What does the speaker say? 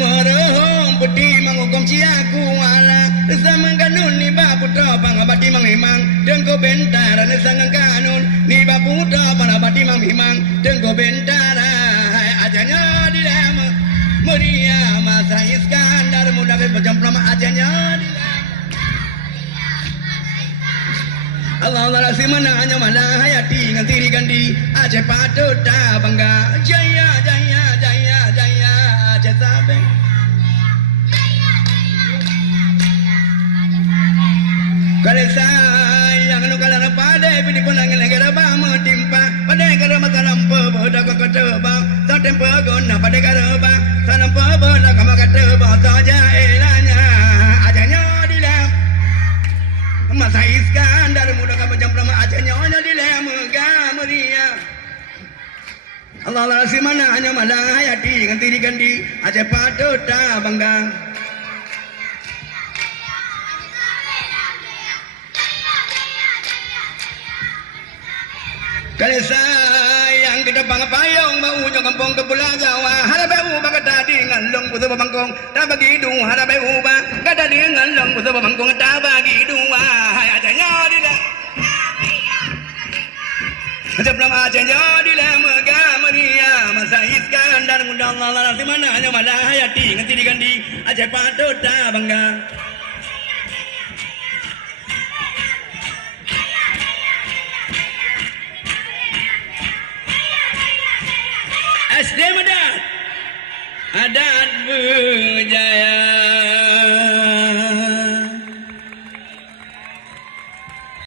merehong putih menghukum ciaku wala sama kanun ni baputra pangabati manghimang dengko bentara ni sangang kanun ni baputra pangabati manghimang dengko bentara ajanya di dalam Meriah masa Iskandar muda berjemplam ajanya di dalam Allah Allah si mana hanya mana hayati ngantiri gandi Aceh patut tak bangga jaya jaya jaya jaya Aceh sabeng kalau sayang nu kalau pada pilih pun angin negara bamu timpa pada negara mata lampu bodoh kau tebang tak tempo guna pada negara bang salam bodoh kamu kata bahasa jailanya ajanya di dalam masa Iskandar muda kamu jam pertama ajanya di dalam Meriah Allah Allah si mana hanya malah hayati ngantiri gandi Aceh patut tak bangga kalau sayang kita pangapayong maunya kampung ke Pulau Jawa harapai ubah kata di ngalong putu bangkong tak bagi dua harapai ubah kata di ngalong putu bangkong tak bagi dua ajanya di dah macam belum ajanya di dah Meriah masa Iskandar muda Allah di mana hanya malah hayati nganti digandi Aceh patut tak bangga SD adat